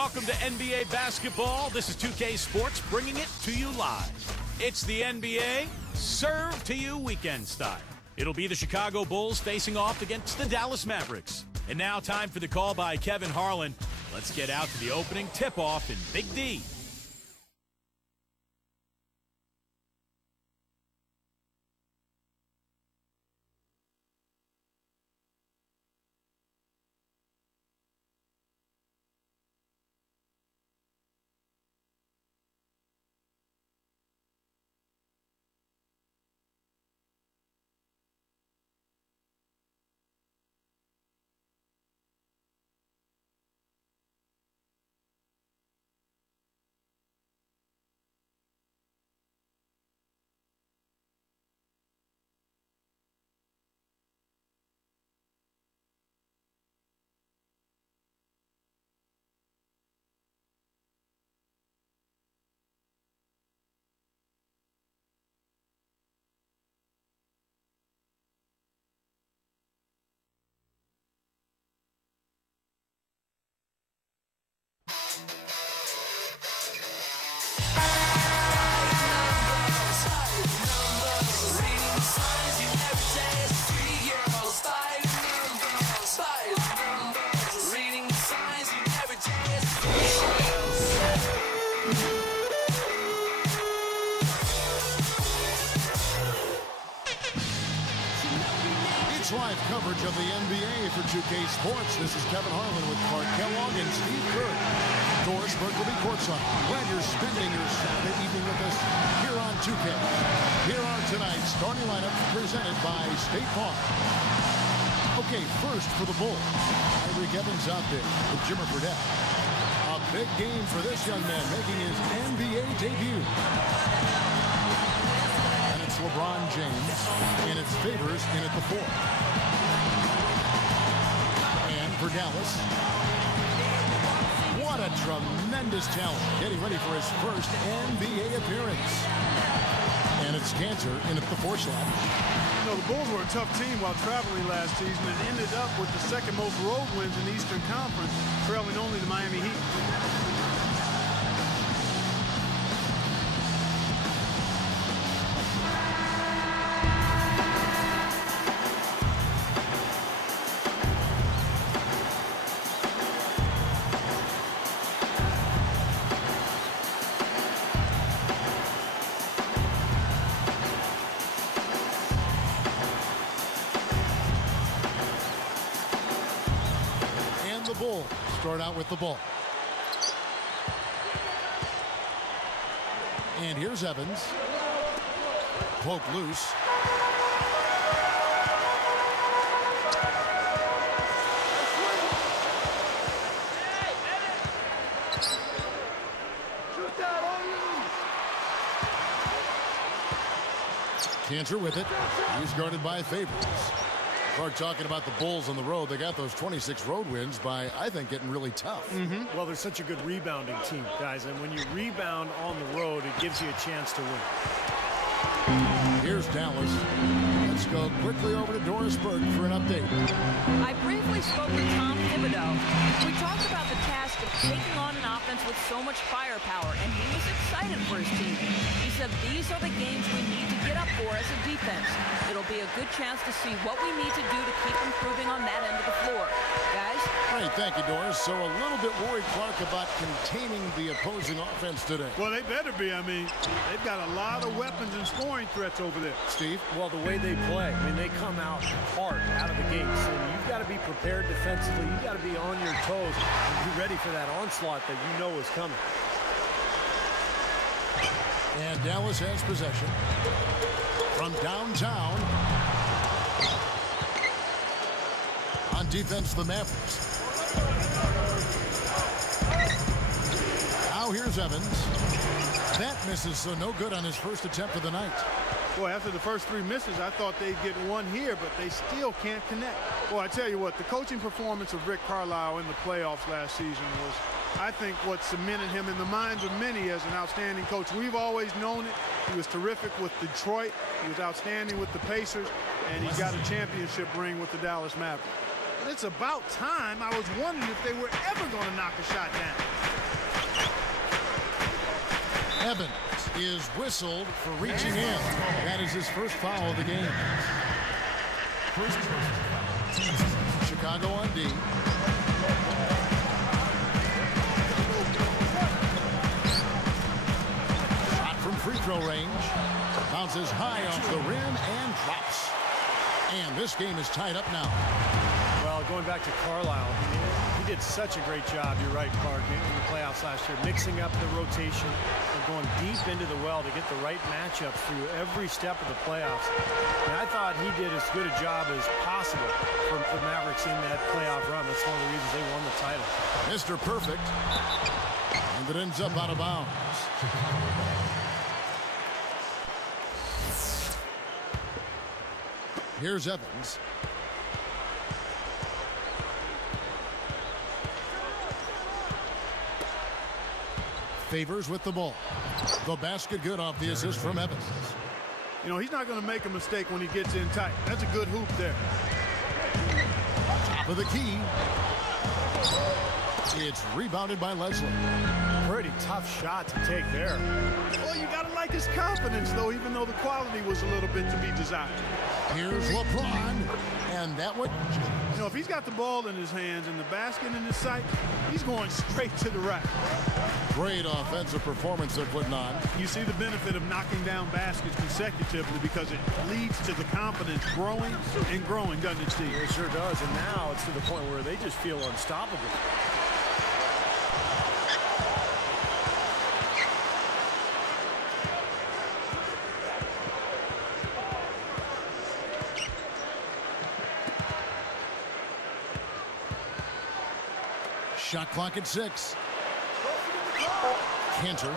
Welcome to NBA basketball. This is 2K Sports bringing it to you live. It's the NBA served to you weekend style. It'll be the Chicago Bulls facing off against the Dallas Mavericks. And now time for the call by Kevin Harlan. Let's get out to the opening tip-off in Big D. Live coverage of the NBA for 2K Sports. This is Kevin Harlan with Clark Kellogg and Steve Kerr. Doris Burke will be courtside. Glad you're spending your Saturday evening with us here on 2K. Here are tonight's starting lineup presented by State Farm. Okay, first for the Bulls. Eric Evans out there with Jimmer Fredette. A big game for this young man making his NBA debut. LeBron James, and it's Favors in at the 4. And for Dallas, what a tremendous talent, getting ready for his first NBA appearance. And it's Cantor in at the 4 slot. You know, the Bulls were a tough team while traveling last season and ended up with the second most road wins in the Eastern Conference, trailing only the Miami Heat. Bulls start out with the ball. And here's Evans. Poke loose. Cantor with it. He's guarded by Favors. Clark talking about the Bulls on the road. They got those 26 road wins by, I think, getting really tough. Well, they're such a good rebounding team, guys. And when you rebound on the road, it gives you a chance to win. Here's Dallas. Let's go quickly over to Doris Burke for an update. I briefly spoke with Tom Thibodeau. We talked about the task of taking on an offense with so much firepower, and he was excited for his team. He said these are the games we need to get up for as a defense. It'll be a good chance to see what we need to do to keep improving on that end of the floor. Guys? Great, thank you, Doris. So a little bit worried, Clark, about containing the opposing offense today. Well, they better be. I mean, they've got a lot of weapons and scoring threats over there. Steve? Well, the way they play, I mean, they come out hard out of the gates. And you've got to be prepared defensively. You've got to be on your toes and be ready for that onslaught that you know is coming. And Dallas has possession from downtown. On defense, the Mavericks. Now here's Evans. That misses, so no good on his first attempt of the night. Boy, after the first 3 misses, I thought they'd get one here, but they still can't connect. Well, I tell you what, the coaching performance of Rick Carlisle in the playoffs last season was, I think, what cemented him in the minds of many as an outstanding coach. We've always known it. He was terrific with Detroit. He was outstanding with the Pacers, and he's got a championship ring with the Dallas Mavericks. And it's about time. I was wondering if they were ever going to knock a shot down. Evans is whistled for reaching in. That is his first foul of the game. Chicago on D. Shot from free throw range. Bounces high off the rim and drops. And this game is tied up now. Well, going back to Carlisle, he did such a great job, you're right, Clark, in the playoffs last year, mixing up the rotation and going deep into the well to get the right matchups through every step of the playoffs. And I thought he did as good a job as possible for the Mavericks in that playoff run. That's one of the reasons they won the title. Mr. Perfect. And it ends up out of bounds. Here's Evans. Favors with the ball. The basket good off the assist from Evans. You know, he's not going to make a mistake when he gets in tight. That's a good hoop there. Top of the key. It's rebounded by Leslie. Pretty tough shot to take there. Well, you got to like his confidence, though, even though the quality was a little bit to be desired. Here's LeBron. And that one. You know, if he's got the ball in his hands and the basket in his sight, he's going straight to the rack. Great offensive performance they're putting on. You see the benefit of knocking down baskets consecutively because it leads to the confidence growing and growing, doesn't it, Steve? It sure does. And now it's to the point where they just feel unstoppable. Shot clock at 6. Cantor.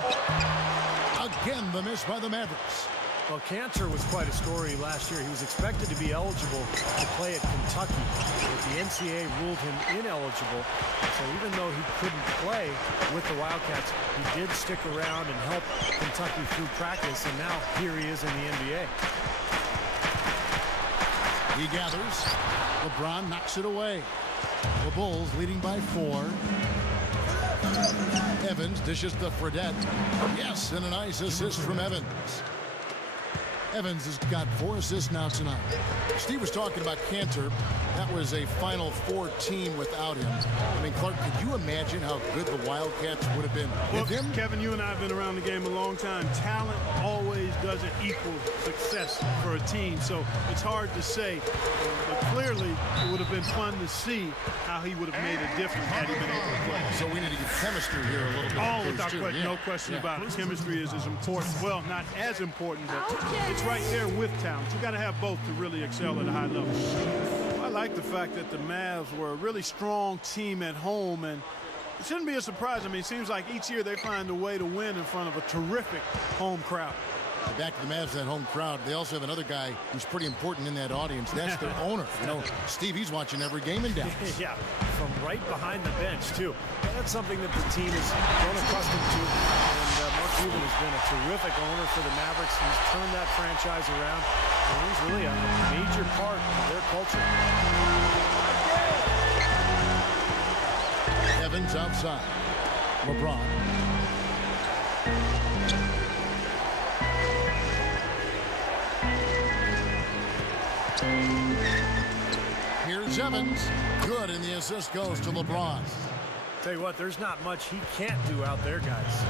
Again, the miss by the Mavericks. Well, Cantor was quite a story last year. He was expected to be eligible to play at Kentucky, but the NCAA ruled him ineligible. So even though he couldn't play with the Wildcats, he did stick around and help Kentucky through practice, and now here he is in the NBA. He gathers. LeBron knocks it away. The Bulls leading by 4. Evans dishes to Fredette. Yes, and a nice assist from Evans. Evans has got 4 assists now tonight. Steve was talking about Cantor. That was a Final Four team without him. I mean, Clark, could you imagine how good the Wildcats would have been with him? Kevin, you and I have been around the game a long time. Talent always doesn't equal success for a team, so it's hard to say. But clearly, it would have been fun to see how he would have made a difference had he been able to play. So we need to get chemistry here a little bit. Oh, without question, no question about it. Chemistry is as important. Well, not as important, but it's right there with talent. You got to have both to really excel at a high level. I like the fact that the Mavs were a really strong team at home, and it shouldn't be a surprise. I mean, it seems like each year they find a way to win in front of a terrific home crowd. Back to the Mavs, that home crowd. They also have another guy who's pretty important in that audience. That's their owner. You know, Steve, he's watching every game in Dallas. Yeah, from right behind the bench, too. That's something that the team has grown accustomed to. And Mark Cuban has been a terrific owner for the Mavericks. He's turned that franchise around. And he's really a major part of their culture. Evans outside. LeBron. Here's Evans. Good, and the assist goes to LeBron. Tell you what, there's not much he can't do out there, guys.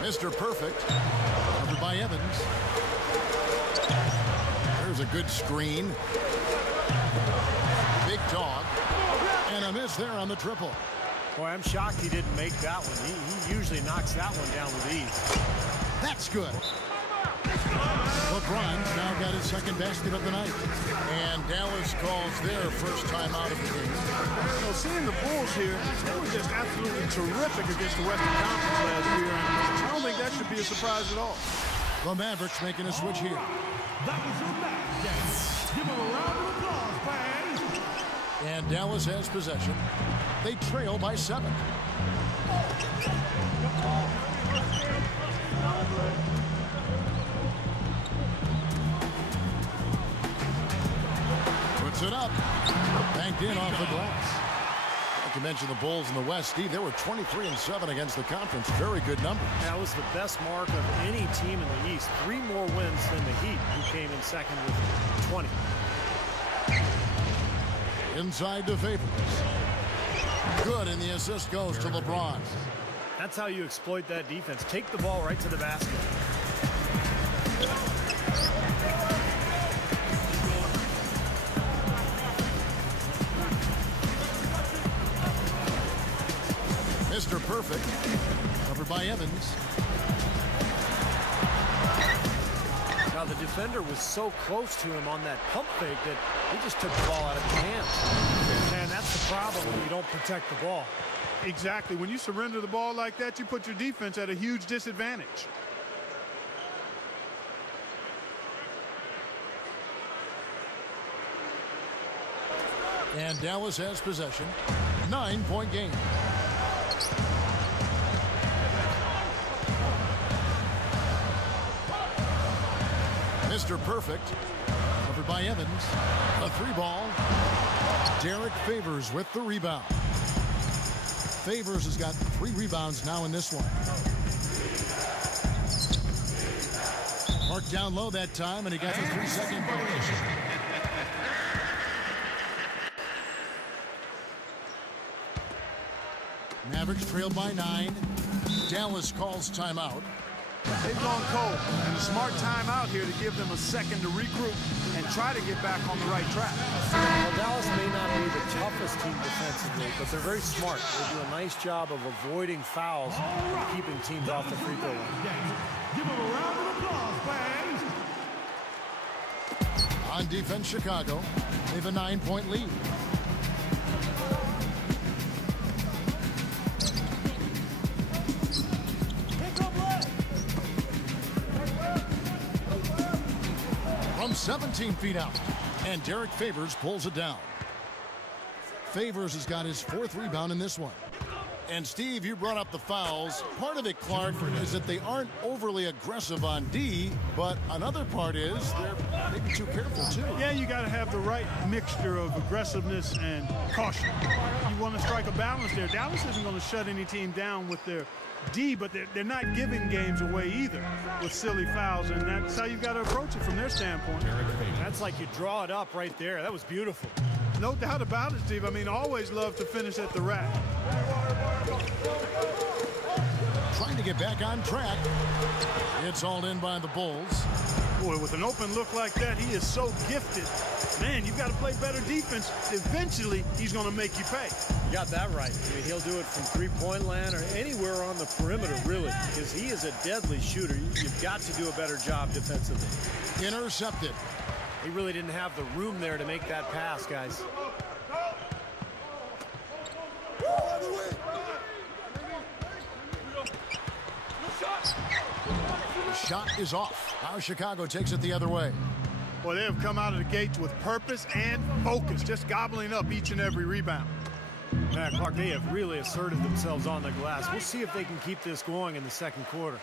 Mr. Perfect. Covered by Evans. There's a good screen. Big dog. And a miss there on the triple. Boy, I'm shocked he didn't make that one. He usually knocks that one down with ease. That's good. LeBron's now got his second basket of the night. And Dallas calls their first time out of the game. You know, seeing the Bulls here, they were just absolutely terrific against the Western Conference last year. And I don't think that should be a surprise at all. The Mavericks making a switch here. That was your Mavericks game. Give them a round of applause, fans. And Dallas has possession. They trail by 7. it up. Banked in off the glass. Like you mentioned, the Bulls in the West, Steve, they were 23-7 against the conference. Very good number. That was the best mark of any team in the East. 3 more wins than the Heat, who came in second with 20. Inside to Favors. Good, and the assist goes to LeBron. That's how you exploit that defense. Take the ball right to the basket. Mr. Perfect, covered by Evans. Now the defender was so close to him on that pump fake that he just took the ball out of his hands. And that's the problem when you don't protect the ball. Exactly. When you surrender the ball like that, you put your defense at a huge disadvantage. And Dallas has possession. 9-point game. Mr. Perfect, covered by Evans. A 3-ball. Derek Favors with the rebound. Favors has got 3 rebounds now in this one. Marked down low that time, and he got the 3-second violation. Mavericks trailed by 9. Dallas calls timeout. They've gone cold, and a smart timeout here to give them a second to regroup and try to get back on the right track. Well, Dallas may not be the toughest team defensively, but they're very smart. They do a nice job of avoiding fouls and keeping teams off the free throw line. Give them a round of applause, fans. On defense, Chicago. They have a 9-point lead. From 17 feet out, and Derek Favors pulls it down. Favors has got his 4th rebound in this one. And Steve, you brought up the fouls. Part of it, Clark, is that they aren't overly aggressive on D, but another part is they're maybe too careful too. Yeah, you got to have the right mixture of aggressiveness and caution. You want to strike a balance there. Dallas isn't going to shut any team down with their D, but they're not giving games away either with silly fouls, and that's how you've got to approach it from their standpoint. That's like you draw it up right there. That was beautiful. No doubt about it, Steve. I mean, always love to finish at the rack. Trying to get back on track. It's hauled in by the Bulls. Boy, with an open look like that, he is so gifted. Man, you've got to play better defense. Eventually, he's going to make you pay. You got that right. I mean, he'll do it from three-point land or anywhere on the perimeter, really, because he is a deadly shooter. You've got to do a better job defensively. Intercepted. He really didn't have the room there to make that pass, guys. The shot is off. Now Chicago takes it the other way. Well, they have come out of the gates with purpose and focus, just gobbling up each and every rebound. Yeah, Clark, they have really asserted themselves on the glass. We'll see if they can keep this going in the second quarter.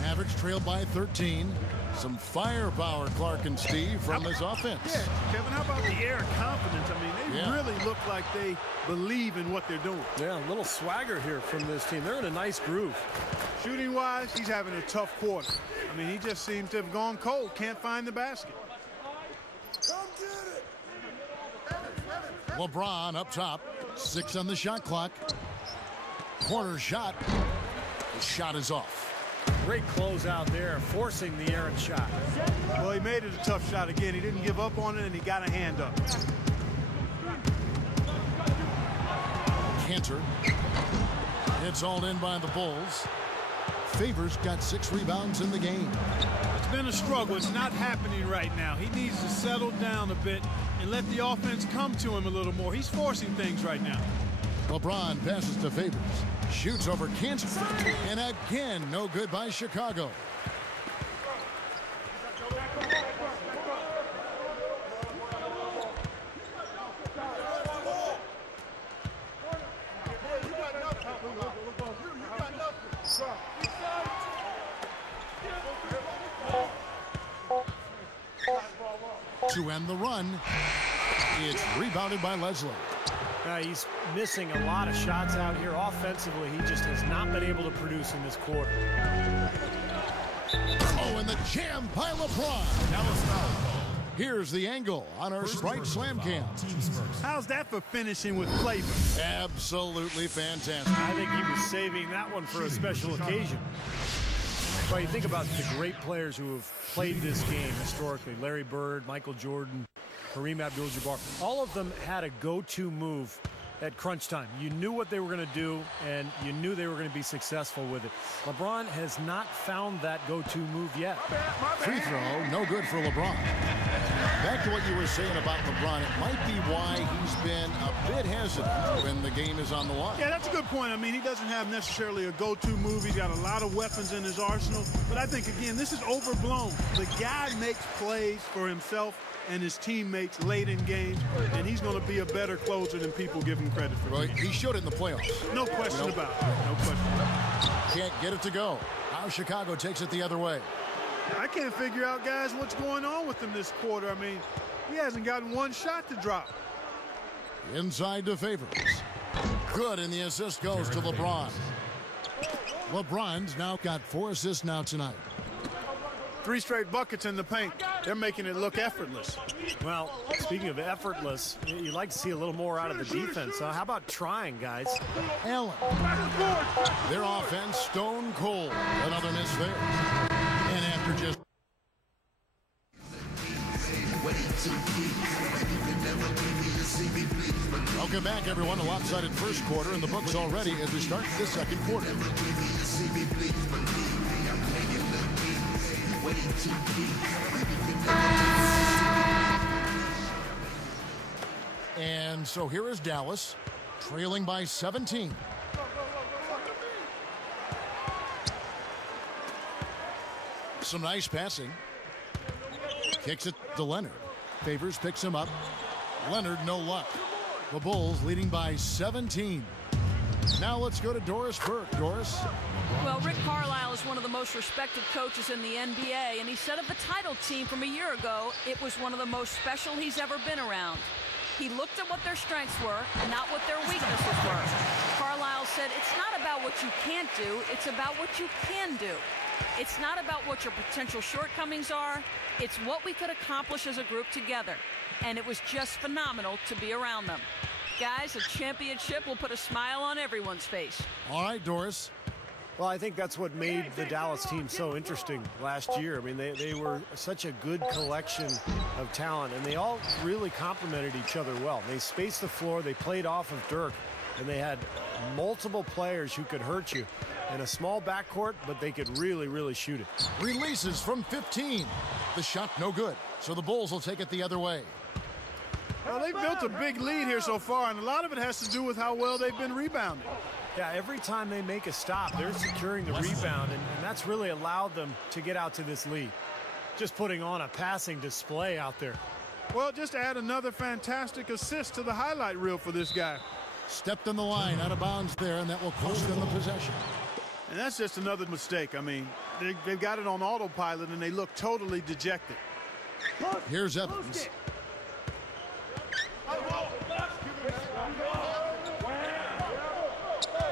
Mavericks trailed by 13. Some firepower, Clark and Steve, from this offense. Yeah, Kevin, how about the air of confidence? I mean, they really look like they believe in what they're doing. Yeah, a little swagger here from this team. They're in a nice groove. Shooting-wise, he's having a tough quarter. I mean, he just seems to have gone cold. Can't find the basket. LeBron up top. 6 on the shot clock. Corner shot. The shot is off. Great close out there, forcing the errant shot. Well, he made it a tough shot again. He didn't give up on it, and he got a hand up. Cantor. It's hauled in by the Bulls. Favors got 6 rebounds in the game. It's been a struggle. It's not happening right now. He needs to settle down a bit and let the offense come to him a little more. He's forcing things right now. LeBron passes to Favors. Shoots over Cantor. And again, no good by Chicago. To end the run. It's rebounded by Leslie. He's missing a lot of shots out here. Offensively, he just has not been able to produce in this quarter. Oh, and the jam by LeBron. Dallas foul. Here's the angle on our Sprite Slam Cam. How's that for finishing with flavor? Absolutely fantastic. I think he was saving that one for a special occasion. Well, you think about the great players who have played this game historically. Larry Bird, Michael Jordan, Kareem Abdul-Jabbar. All of them had a go-to move at crunch time. You knew what they were going to do, and you knew they were going to be successful with it. LeBron has not found that go-to move yet. Free throw, no good for LeBron. Back to what you were saying about LeBron, it might be why he's been a bit hesitant when the game is on the line. Yeah, that's a good point. I mean, he doesn't have necessarily a go-to move. He's got a lot of weapons in his arsenal. But I think, again, this is overblown. The guy makes plays for himself and his teammates late in games, and he's going to be a better closer than people give him credit for. Right. He showed it in the playoffs. No question about it. No question about it. Can't get it to go. Now Chicago takes it the other way. I can't figure out, guys, what's going on with him this quarter. I mean, he hasn't gotten one shot to drop. Inside to Favors. Good, and the assist goes to LeBron. LeBron's now got 4 assists now tonight. 3 straight buckets in the paint. They're making it look effortless. Well, speaking of effortless, you'd like to see a little more out of the defense. How about trying, guys? Allen. Their offense stone cold. Another miss there. And after just... Welcome back, everyone. A lopsided first quarter in the books already as we start the second quarter. And so here is Dallas, trailing by 17. Some nice passing. Kicks it to Leonard. Favors picks him up. Leonard, no luck. The Bulls leading by 17. Now let's go to Doris Burke. Doris? Well, Rick Carlisle is one of the most respected coaches in the NBA, and he said of the title team from a year ago, it was one of the most special he's ever been around. He looked at what their strengths were, not what their weaknesses were. Carlisle said, it's not about what you can't do, it's about what you can do. It's not about what your potential shortcomings are, it's what we could accomplish as a group together. And it was just phenomenal to be around them. Guys, a championship will put a smile on everyone's face. All right, Doris. Well, I think that's what made the Dallas team so interesting last year. I mean, they were such a good collection of talent, and they all really complemented each other well. They spaced the floor, they played off of Dirk, and they had multiple players who could hurt you in a small backcourt, but they could really, really shoot it. Releases from 15. The shot no good, so the Bulls will take it the other way. Well, they've built a big lead here so far, and a lot of it has to do with how well they've been rebounding. Yeah, every time they make a stop, they're securing the rebound, and that's really allowed them to get out to this lead. Just putting on a passing display out there. Well, just add another fantastic assist to the highlight reel for this guy. Stepped in the line, out of bounds there, and that will cost them the possession. And that's just another mistake. I mean, they've got it on autopilot, and they look totally dejected. Here's Evans.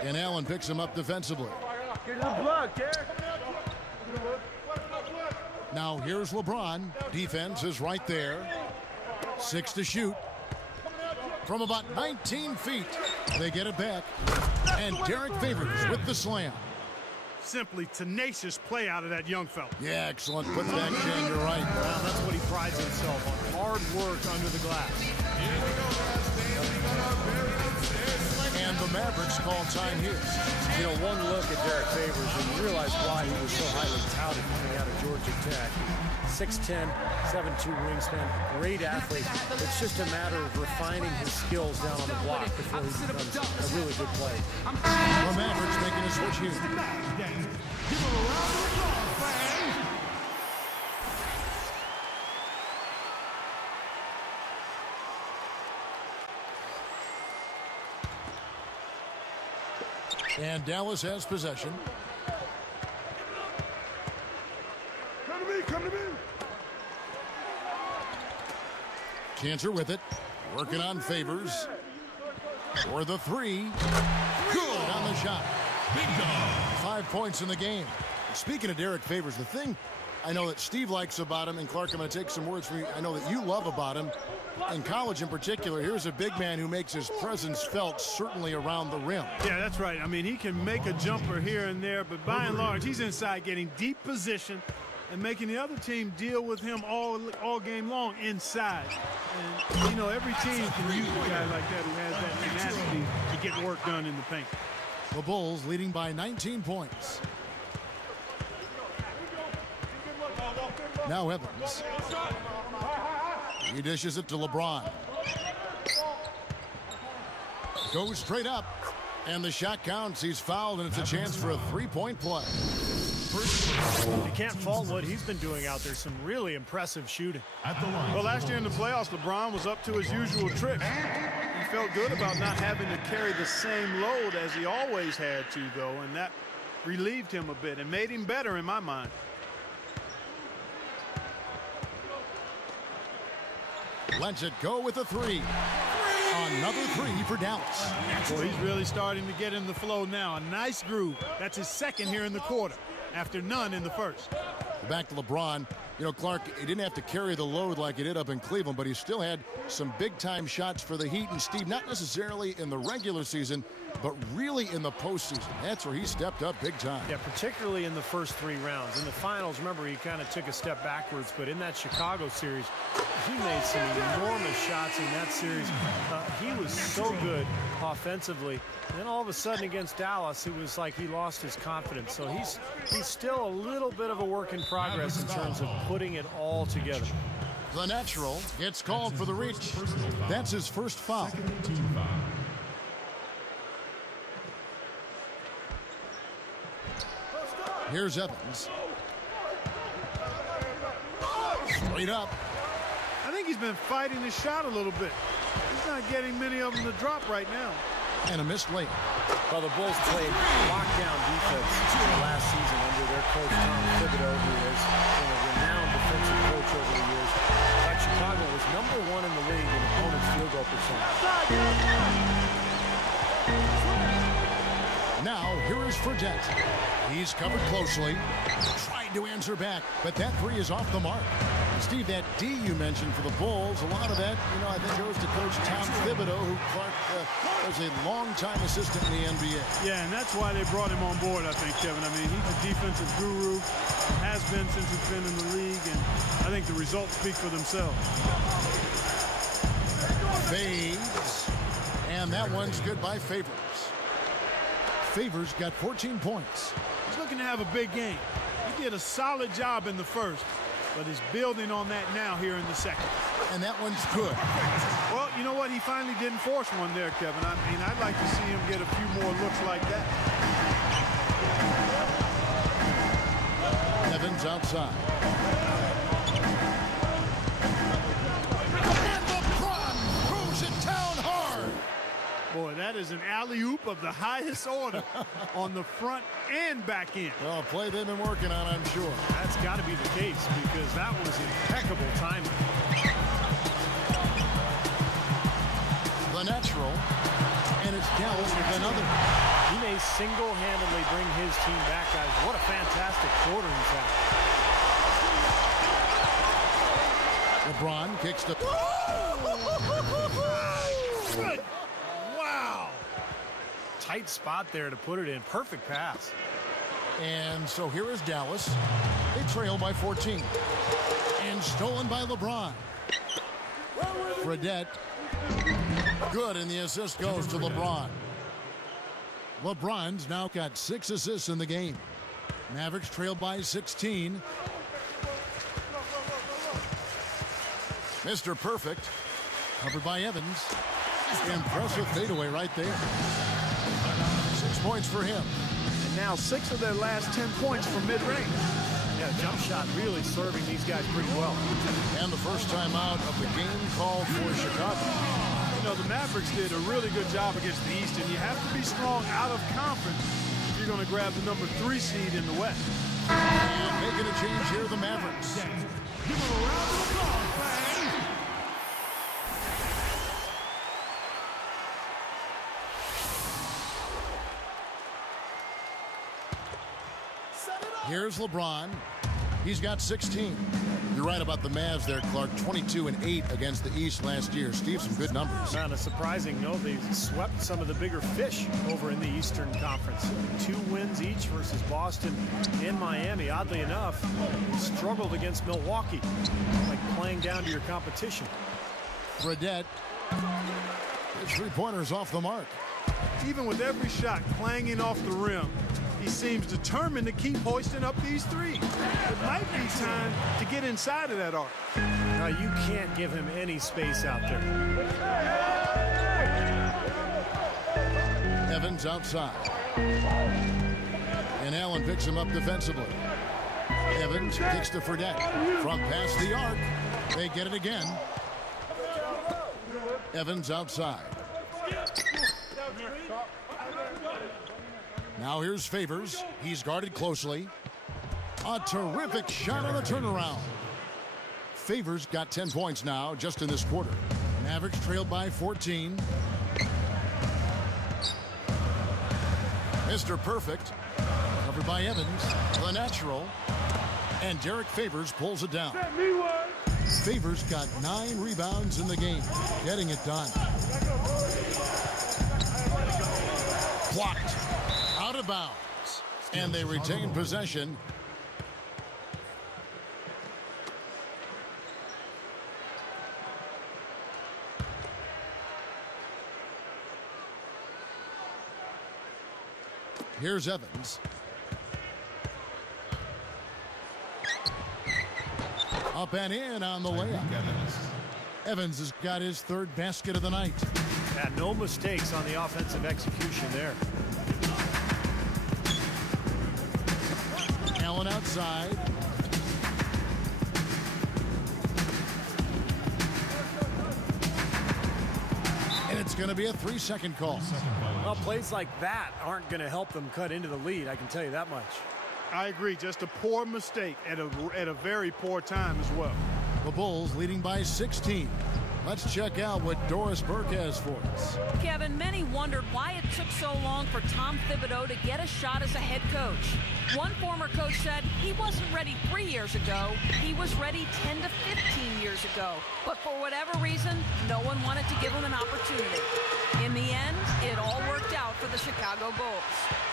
And Allen picks him up defensively. Now here's LeBron. Defense is right there. 6 to shoot. From about 19 feet, they get it back. And Derek Favors with the slam. Simply tenacious play out of that young fella. Yeah, excellent putback, Jen. You're right. Well, that's what he prides himself on. Hard work under the glass. And the Mavericks call time here. You know, one look at Derek Favors and you realize why he was so highly touted coming out of Georgia Tech. 6'10", 7'2" wingspan, great athlete. It's just a matter of refining his skills down on the block before he becomes a really good player. The Mavericks making a switch here. Give him a round of applause, fans. And Dallas has possession. Come to me, come to me. Cantor with it. Working on Favors. For the three. Good on the shot. 5 points in the game. Speaking of Derek Favors, the thing I know that Steve likes about him, and Clark, I'm going to take some words from you. I know that you love about him. In college in particular, here's a big man who makes his presence felt certainly around the rim. Yeah, that's right. I mean, he can make a jumper here and there, but by and large, he's inside getting deep position and making the other team deal with him all game long inside. And, you know, every team can use a guy like that who has that tenacity to get work done in the paint. The Bulls leading by 19 points. Now Evans. He dishes it to LeBron. Goes straight up. And the shot counts. He's fouled, and it's a chance for a three-point play. You can't fault what he's been doing out there. Some really impressive shooting. Well, last year in the playoffs, LeBron was up to his usual tricks. He felt good about not having to carry the same load as he always had to, though, and that relieved him a bit and made him better in my mind. Lets it go with a three. Another three for Dallas. Well, he's really starting to get in the flow now. A nice groove. That's his second here in the quarter, after none in the first. Back to LeBron. You know, Clark, he didn't have to carry the load like he did up in Cleveland, but he still had some big-time shots for the Heat. And Steve, not necessarily in the regular season, but really in the postseason. That's where he stepped up big time. Yeah, particularly in the first 3 rounds. In the finals, remember, he kind of took a step backwards, but in that Chicago series, he made some enormous shots in that series. He was so good offensively. Then all of a sudden against Dallas, it was like he lost his confidence. So he's still a little bit of a work in progress in terms of putting it all together. The natural gets called for the reach. That's his first foul. Here's Evans. Straight up. I think he's been fighting his shot a little bit. He's not getting many of them to drop right now. And a missed layup. Well, the Bulls played lockdown defense last season under their coach, Tom Thibodeau, who has been a renowned defensive coach over the years. In fact, Chicago was #1 in the league in opponent's field goal percentage. Now, here is Fredette. He's covered closely. Tried to answer back, but that three is off the mark. Steve, that D you mentioned for the Bulls, a lot of that, you know, I think goes to Coach Tom Thibodeau, who Clark was a long-time assistant in the NBA. Yeah, and that's why they brought him on board, I think, Kevin. I mean, he's a defensive guru, has been since he's been in the league, and I think the results speak for themselves. Fades, and that one's good by Favors. Favors got 14 points. He's looking to have a big game. He did a solid job in the first, but is building on that now here in the second. And that one's good. Well, you know what? He finally didn't force one there, Kevin. I mean, I'd like to see him get a few more looks like that. Evans outside. And LeBron throws it down hard. Boy, that is an alley-oop of the highest order on the front and back end. Well, a play they've been working on, I'm sure. That's got to be the case because that was impeccable timing. The natural, and it's Dallas with another. He may single-handedly bring his team back, guys. What a fantastic quarter he's had. LeBron kicks the... Good. Wow. Tight spot there to put it in. Perfect pass. And so here is Dallas. They trail by 14. And stolen by LeBron. Fredette. Good, and the assist goes to LeBron. LeBron's now got 6 assists in the game. Mavericks trail by 16. Mr. Perfect. Covered by Evans. Impressive fadeaway right there. 6 points for him. And now 6 of their last 10 points from mid-range. Yeah, jump shot really serving these guys pretty well. And the first time out of the game called for Chicago. You know, the Mavericks did a really good job against the East, and you have to be strong out of conference if you're going to grab the number 3 seed in the West. And making a change here, the Mavericks. Give him a round of applause, fans. Here's LeBron. He's got 16. You're right about the Mavs there, Clark. 22-8 against the East last year. Steve, some good numbers. On a surprising note, they swept some of the bigger fish over in the Eastern Conference. 2 wins each versus Boston and Miami. Oddly enough, struggled against Milwaukee, like playing down to your competition. Fredette. His three-pointers off the mark. Even with every shot clanging off the rim, he seems determined to keep hoisting up these threes. It might be time to get inside of that arc. Now, you can't give him any space out there. Evans outside. And Allen picks him up defensively. Evans kicks to Fredette. From past the arc, they get it again. Evans outside. Now here's Favors. He's guarded closely. A terrific shot on the turnaround. Favors got 10 points now just in this quarter. Mavericks trailed by 14. Mr. Perfect. Covered by Evans. The natural. And Derek Favors pulls it down. Favors got 9 rebounds in the game. Getting it done. Blocked. Out of bounds. And they retain possession. Here's Evans. Up and in on the layup. Evans has got his 3rd basket of the night. Yeah, no mistakes on the offensive execution there. Allen outside. And it's going to be a 3-second call. Well, plays like that aren't going to help them cut into the lead, I can tell you that much. I agree. Just a poor mistake at a very poor time as well. The Bulls leading by 16. Let's check out what Doris Burke has for us. Kevin, many wondered why it took so long for Tom Thibodeau to get a shot as a head coach. One former coach said he wasn't ready 3 years ago. He was ready 10 to 15 years ago. But for whatever reason, no one wanted to give him an opportunity. In the end, it all worked out for the Chicago Bulls.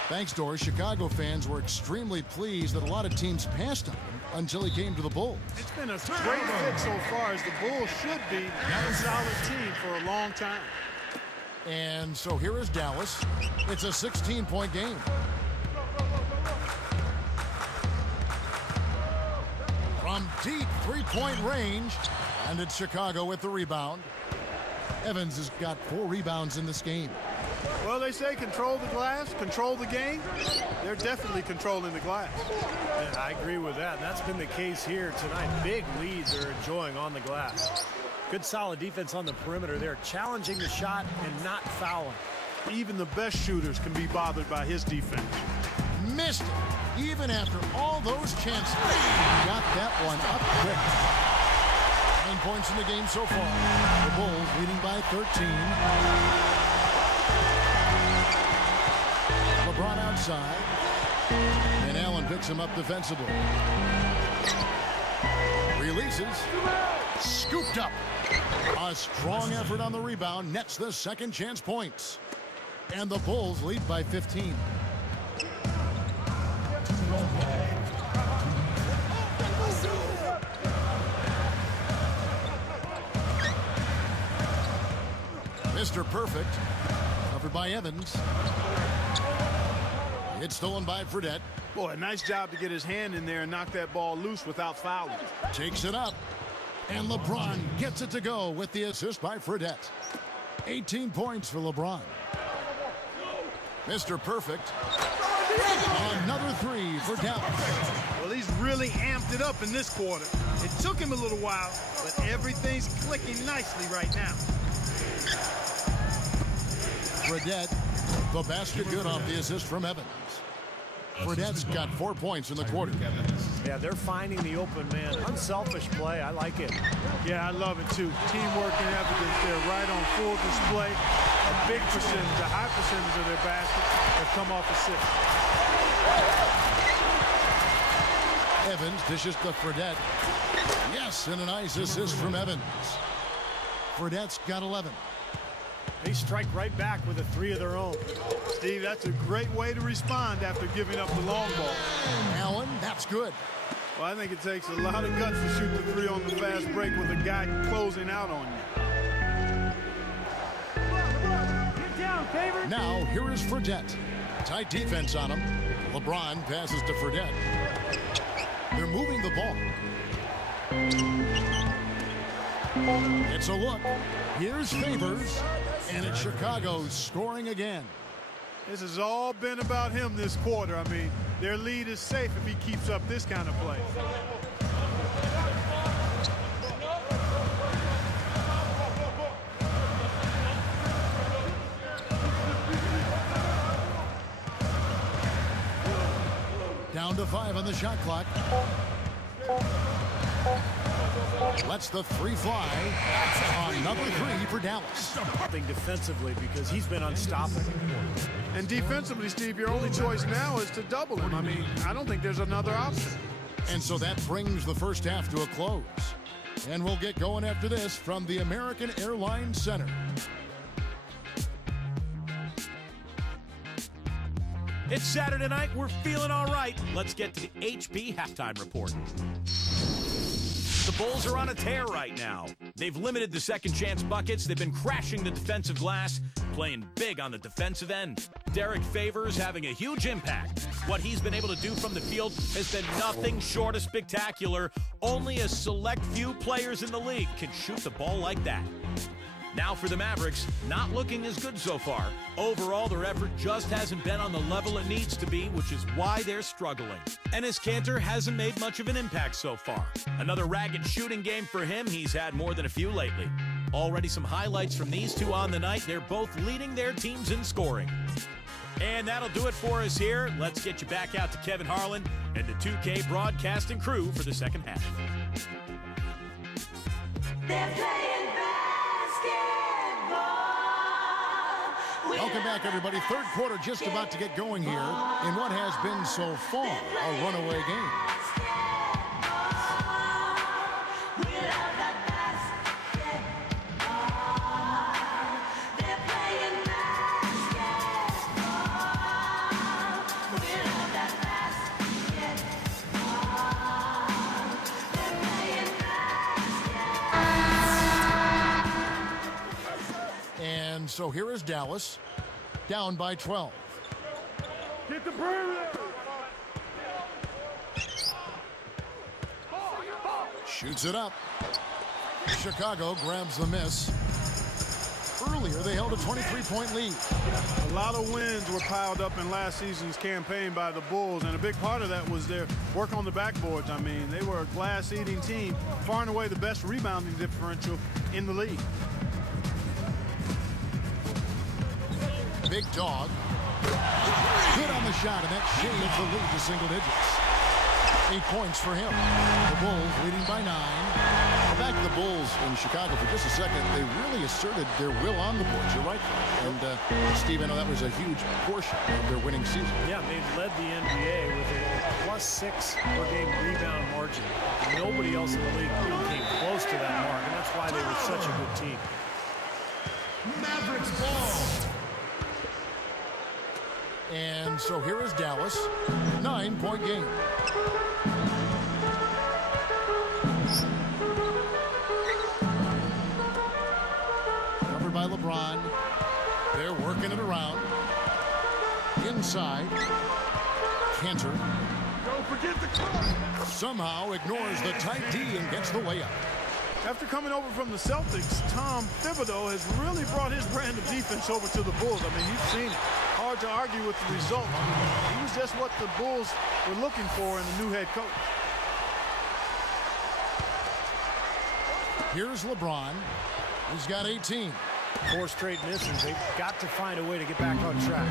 Thanks, Doris. Chicago fans were extremely pleased that a lot of teams passed on him until he came to the Bulls. It's been a great fit so far, as the Bulls should be a solid team for a long time. And so here is Dallas. It's a 16-point game. From deep 3-point range, and it's Chicago with the rebound. Evans has got 4 rebounds in this game. Well, they say control the glass, control the game. They're definitely controlling the glass. Yeah, I agree with that. And that's been the case here tonight. Big leads they're enjoying on the glass. Good solid defense on the perimeter. They're challenging the shot and not fouling. Even the best shooters can be bothered by his defense. Missed it. Even after all those chances, got that one up quick. 9 points in the game so far. The Bulls leading by 13. LeBron outside. And Allen picks him up defensively. Releases. Scooped up. A strong effort on the rebound. Nets the second chance points. And the Bulls lead by 15. Mr. Perfect. Covered by Evans. It's stolen by Fredette. Boy, nice job to get his hand in there and knock that ball loose without fouling. Takes it up. And LeBron gets it to go with the assist by Fredette. 18 points for LeBron. Mr. Perfect. Another 3 for Dallas. Well, he's really amped it up in this quarter. It took him a little while, but everything's clicking nicely right now. Fredette, the basket good off the assist from Evans. Fredette's got 4 points in the quarter. Yeah, they're finding the open man. Unselfish play. I like it. Yeah, I love it too. Teamwork and evidence there, right on full display. A big percentage, a high percentage of their baskets have come off assist. Evans dishes to Fredette. Yes, and a nice assist from Evans. Fredette's got 11. They strike right back with a 3 of their own. Steve, that's a great way to respond after giving up the long ball. Allen, that's good. Well, I think it takes a lot of guts to shoot the 3 on the fast break with a guy closing out on you. Get down, favorite. Now, here is Fredette. Tight defense on him. LeBron passes to Fredette. They're moving the ball. It's a look. Here's Favors. And it's Chicago scoring again. This has all been about him this quarter. I mean, their lead is safe if he keeps up this kind of play. Down to 5 on the shot clock. Lets the 3 fly. Another 3 for Dallas. Something defensively because he's been unstoppable. And defensively, Steve, your only choice now is to double him. I mean, I don't think there's another option. And so that brings the first half to a close. And we'll get going after this from the American Airlines Center. It's Saturday night. We're feeling all right. Let's get to the HP halftime report. The Bulls are on a tear right now. They've limited the second chance buckets. They've been crashing the defensive glass, playing big on the defensive end. Derek Favors having a huge impact. What he's been able to do from the field has been nothing short of spectacular. Only a select few players in the league can shoot the ball like that. Now for the Mavericks, not looking as good so far. Overall, their effort just hasn't been on the level it needs to be, which is why they're struggling. Enes Kanter hasn't made much of an impact so far. Another ragged shooting game for him. He's had more than a few lately. Already some highlights from these two on the night. They're both leading their teams in scoring. And that'll do it for us here. Let's get you back out to Kevin Harlan and the 2K broadcasting crew for the second half. They're playing basketball. Welcome back, everybody. Third quarter just about to get going here in what has been so far a runaway game. And so here is Dallas, down by 12. Get the perimeter. Shoots it up. Chicago grabs the miss. Earlier, they held a 23-point lead. A lot of wins were piled up in last season's campaign by the Bulls, and a big part of that was their work on the backboards. I mean, they were a glass-eating team, far and away the best rebounding differential in the league. Big dog. Good on the shot, and that shaves the lead to single digits. 8 points for him. The Bulls leading by 9. Back to the Bulls in Chicago for just a second. They really asserted their will on the boards. You're right. And Steve, I know that was a huge portion of their winning season. Yeah, they led the NBA with a +6 per game rebound margin. Nobody else in the league even came close to that mark, and that's why they were such a good team. Mavericks ball. And so here is Dallas. 9-point game. Covered by LeBron. They're working it around. Inside. Kanter. Don't forget the cut. Somehow ignores the tight D and gets the layup. After coming over from the Celtics, Tom Thibodeau has really brought his brand of defense over to the Bulls. I mean, you've seen it. Hard to argue with the result. He was just what the Bulls were looking for in the new head coach. Here's LeBron. He's got 18. 4 straight misses. They've got to find a way to get back on track.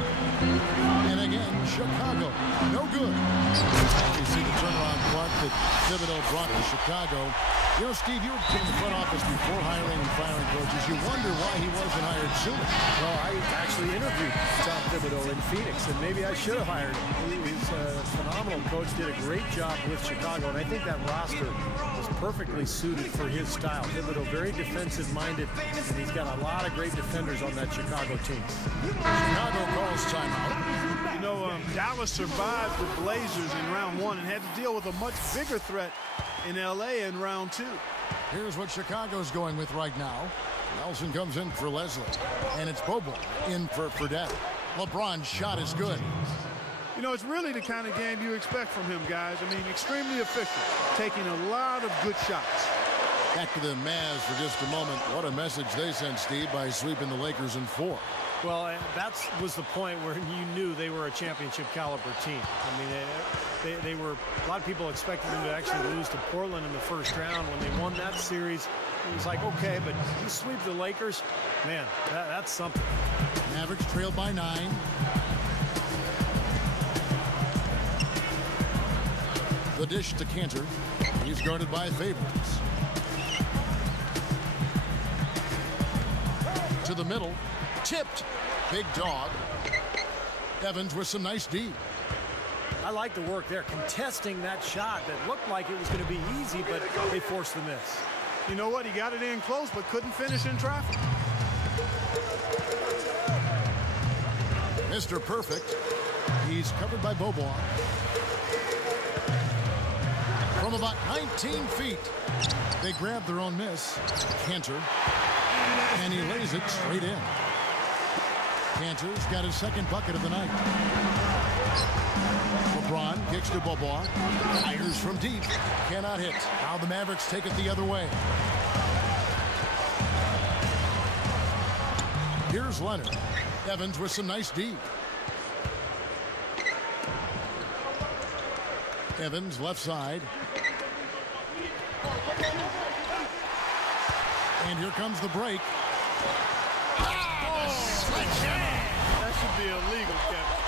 And again, Chicago, no good. You see the turnaround, Clark, that Thibodeau brought to Chicago. You know, Steve, you were in the front office before hiring and firing coaches. You wonder why he wasn't hired sooner. Well, I actually interviewed Tom Thibodeau in Phoenix, and maybe I should have hired him. He's a phenomenal coach, did a great job with Chicago, and I think that roster was perfectly suited for his style. Thibodeau, very defensive-minded, and he's got a lot of great defenders on that Chicago team. Chicago calls timeout. You know, Dallas survived the Blazers in round 1 and had to deal with a much bigger threat in L.A. in round 2. Here's what Chicago's going with right now. Nelson comes in for Leslie, and it's Bobo in for Fredette. LeBron's shot is good. You know, it's really the kind of game you expect from him, guys. I mean, extremely efficient, taking a lot of good shots. Back to the Mavs for just a moment. What a message they sent, Steve, by sweeping the Lakers in 4. Well, that was the point where you knew they were a championship caliber team. I mean, they were, a lot of people expected them to actually lose to Portland in the first round. When they won that series, it was like, okay, but you sweep the Lakers, man, that's something. Mavericks trailed by 9. The dish to Cantor. He's guarded by Favors. To the middle. Tipped. Big dog. Evans with some nice D. I like the work there, contesting that shot that looked like it was going to be easy, but they forced the miss. You know what? He got it in close, but couldn't finish in traffic. Mr. Perfect. He's covered by Bobo. From about 19 feet, they grab their own miss. Cantor. And he lays it straight in. Cantor's got his second bucket of the night. LeBron kicks to Bobo. Fires from deep. Cannot hit. Now the Mavericks take it the other way. Here's Leonard. Evans with some nice D. Evans left side. And here comes the break. That should be illegal, Kevin.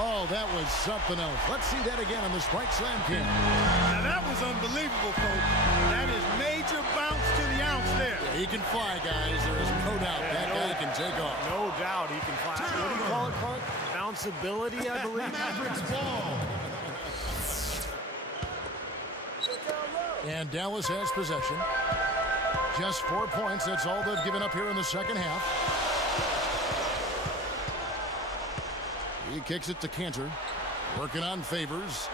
Oh, that was something else. Let's see that again on the Spike Slam cam. Now that was unbelievable, folks. That is major bounce to the ounce there. Yeah, he can fly, guys. There is no doubt that guy can take off. No doubt he can fly. What do you call it, Clark? Bounceability, I believe. Mavericks ball. And Dallas has possession. Just 4 points. That's all they've given up here in the second half. He kicks it to Cantor. Working on Favors.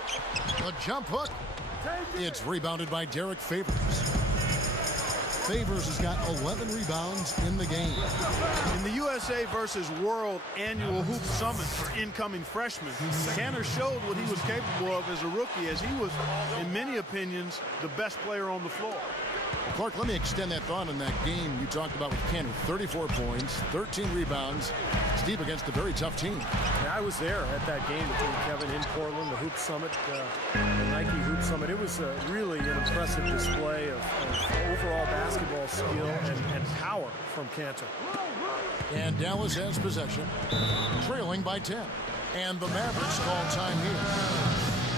A jump hook. It's rebounded by Derek Favors. Favors has got 11 rebounds in the game. In the USA versus World Annual Hoop Summit for incoming freshmen, Cantor showed what he was capable of as a rookie, as he was, in many opinions, the best player on the floor. Clark, let me extend that thought on that game you talked about with Cantor. 34 points, 13 rebounds. Steve, against a very tough team. Yeah, I was there at that game between Kevin in Portland, the Hoop Summit, the Nike Hoop Summit. It was really an impressive display of overall basketball skill and power from Cantor. And Dallas has possession, trailing by 10. And the Mavericks call time here.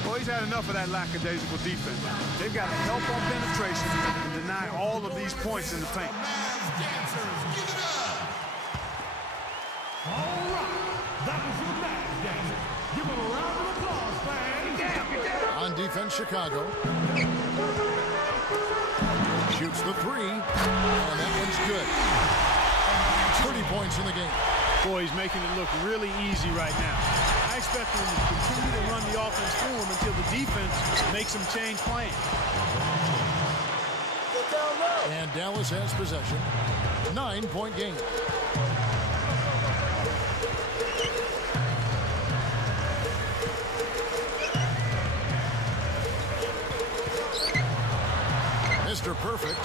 Well, he's had enough of that lackadaisical defense. They've got to help on penetration and deny all of these points in the paint. All right, that was your Mavs dancers. Give them a round of applause, fans. On defense, Chicago. Shoots the 3, and that one's good. 30 points in the game. Boy, he's making it look really easy right now. I expect him to continue to run the offense through him until the defense makes him change plans. And Dallas has possession. 9-point game. Mr. Perfect.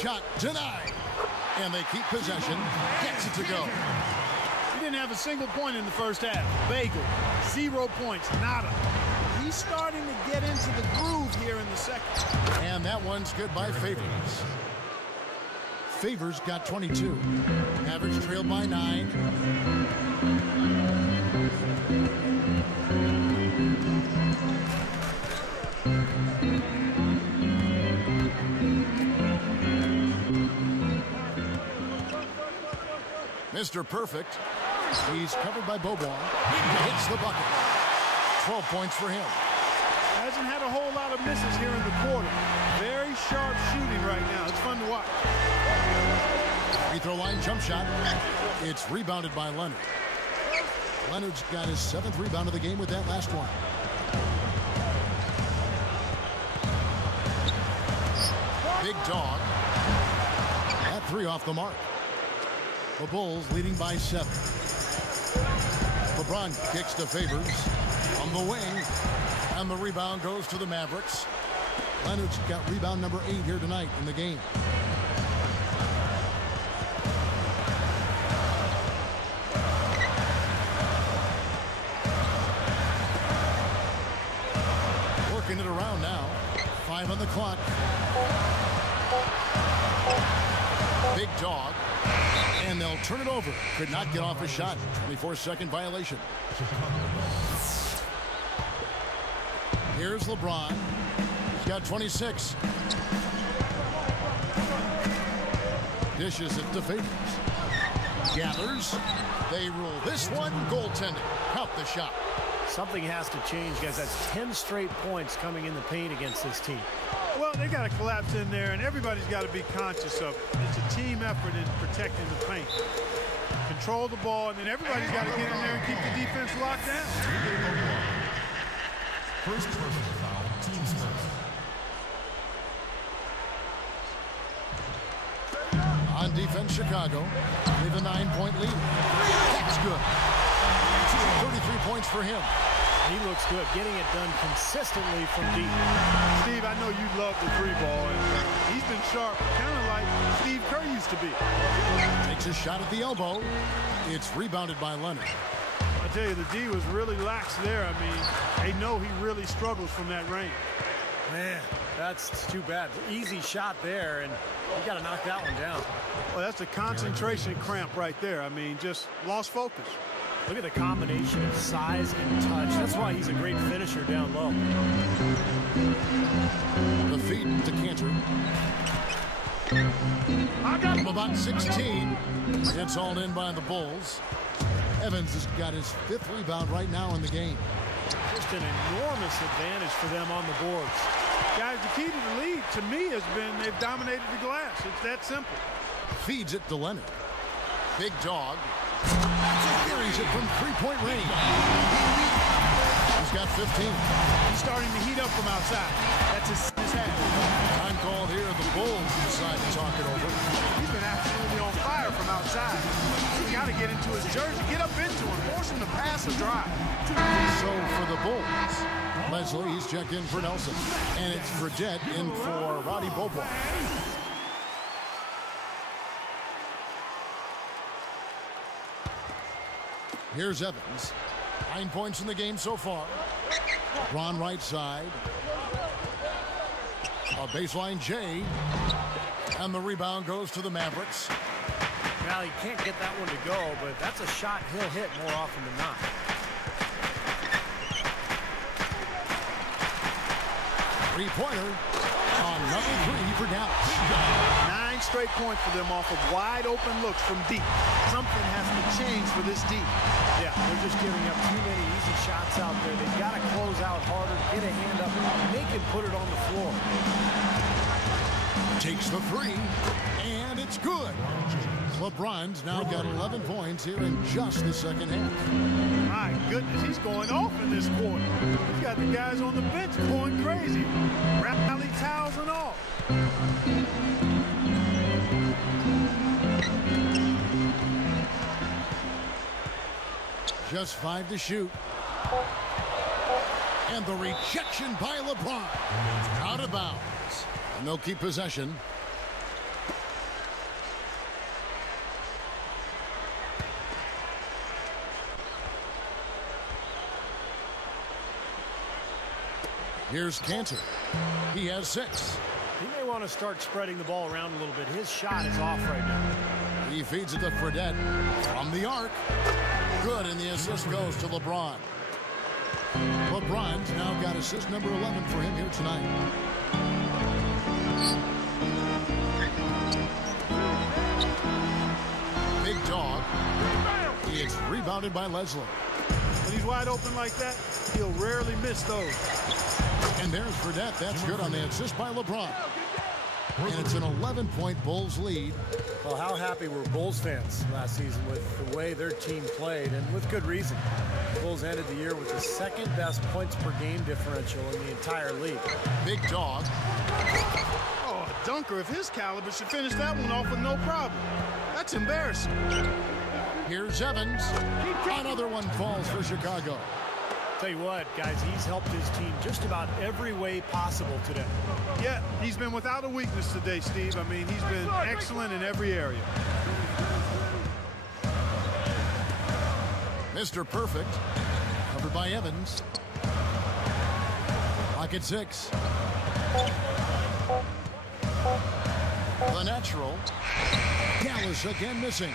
Shot denied. And they keep possession. Gets it to go. He didn't have a single point in the first half. Bagel, 0 points, nada. He's starting to get into the groove here in the second. And that one's good by Favors. Favors got 22. Mavericks trailed by 9. Mr. Perfect. He's covered by Bobois. He hits the bucket. 12 points for him. Hasn't had a whole lot of misses here in the quarter. Very sharp shooting right now. It's fun to watch. Free throw line jump shot. It's rebounded by Leonard. Leonard's got his 7th rebound of the game with that last one. Big dog. That 3 off the mark. The Bulls leading by 7. LeBron kicks to Favors on the wing, and the rebound goes to the Mavericks. Leonard's got rebound number 8 here tonight in the game. Working it around now. 5 on the clock. Big dog. And they'll turn it over. Could not get off a shot. 24-second violation. Here's LeBron. He's got 26. Dishes it to Favors. Gathers. They rule this one. Goaltending. Count the shot. Something has to change, guys. That's 10 straight points coming in the paint against this team. Well, they got to collapse in there, and everybody's got to be conscious of it. It's a team effort in protecting the paint. Control the ball, and then everybody's got to get in there and keep the defense locked down. First personal foul, team's first. On defense, Chicago with a 9-point lead. That's good. 33 points for him. He looks good, getting it done consistently from deep. Steve, I know you love the 3-ball, and he's been sharp, kind of like Steve Kerr used to be. Takes a shot at the elbow. It's rebounded by Leonard. I tell you, the D was really lax there. I mean, they know he really struggles from that range. Man, that's too bad. Easy shot there, and you got to knock that one down. Well, that's a concentration cramp right there. I mean, just lost focus. Look at the combination of size and touch. That's why he's a great finisher down low. The feed to Cantor. From about 16. It's hauled in by the Bulls. Evans has got his 5th rebound right now in the game. Just an enormous advantage for them on the boards. Guys, the key to the lead, to me, has been they've dominated the glass. It's that simple. Feeds it to Leonard. Big dog. Carries it from 3-point range. He's got 15. He's starting to heat up from outside. That's his hat. Time called here. The Bulls decide to talk it over. He's been absolutely on fire from outside. He's got to get into his jersey, get up into him, force him to pass or drive. So for the Bulls, Leslie, he's checked in for Nelson. And it's Fredette in for Roddy Bobois. Here's Evans. 9 points in the game so far. Ron right side. A baseline J. And the rebound goes to the Mavericks. Well, he can't get that one to go, but that's a shot he'll hit more often than not. Three-pointer on number 3 for Dallas. 9 straight points for them off of wide open looks from deep. Something has to change for this deep. Yeah, they're just giving up too many easy shots out there. They've got to close out harder, get a hand up, make him put it on the floor. Takes the 3, and it's good. LeBron's now got 11 points here in just the second half. My goodness, he's going off in this quarter. He's got the guys on the bench going crazy. Rally towels and all. Just 5 to shoot. And the rejection by LeBron. Out of bounds. And they'll keep possession. Here's Cantor. He has 6. He may want to start spreading the ball around a little bit. His shot is off right now. He feeds it to Fredette from the arc. Good, and the assist goes to LeBron. LeBron's now got assist number 11 for him here tonight. Big dog. It's rebounded by Leslie. When he's wide open like that, he'll rarely miss those. And there's Fredette. That's good on the assist by LeBron. And it's an 11-point Bulls lead. Well, how happy were Bulls fans last season with the way their team played, and with good reason. The Bulls ended the year with the second best points per game differential in the entire league. Big dog. Oh, a dunker of his caliber should finish that one off with no problem. That's embarrassing. Here's Evans. Another one falls for Chicago. Tell you what, guys, he's helped his team just about every way possible today. Yeah, he's been without a weakness today, Steve. I mean, he's been excellent in every area. Mr. Perfect, covered by Evans. Pocket 6. The natural. Dallas again missing.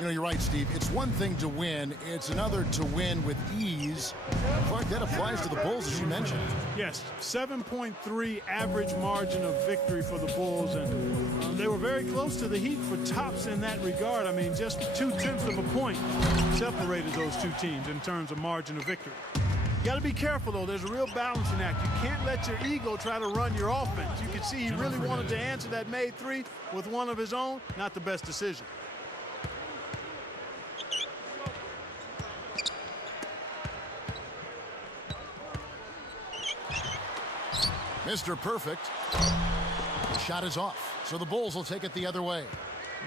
You know, you're right, Steve. It's one thing to win. It's another to win with ease. Clark, that applies to the Bulls, as you mentioned. Yes, 7.3 average margin of victory for the Bulls, and they were very close to the Heat for tops in that regard. I mean, just 0.2 of a point separated those two teams in terms of margin of victory. You got to be careful, though. There's a real balancing act. You can't let your ego try to run your offense. You can see he really wanted to answer that made three with one of his own. Not the best decision. Mr. Perfect. The shot is off, so the Bulls will take it the other way.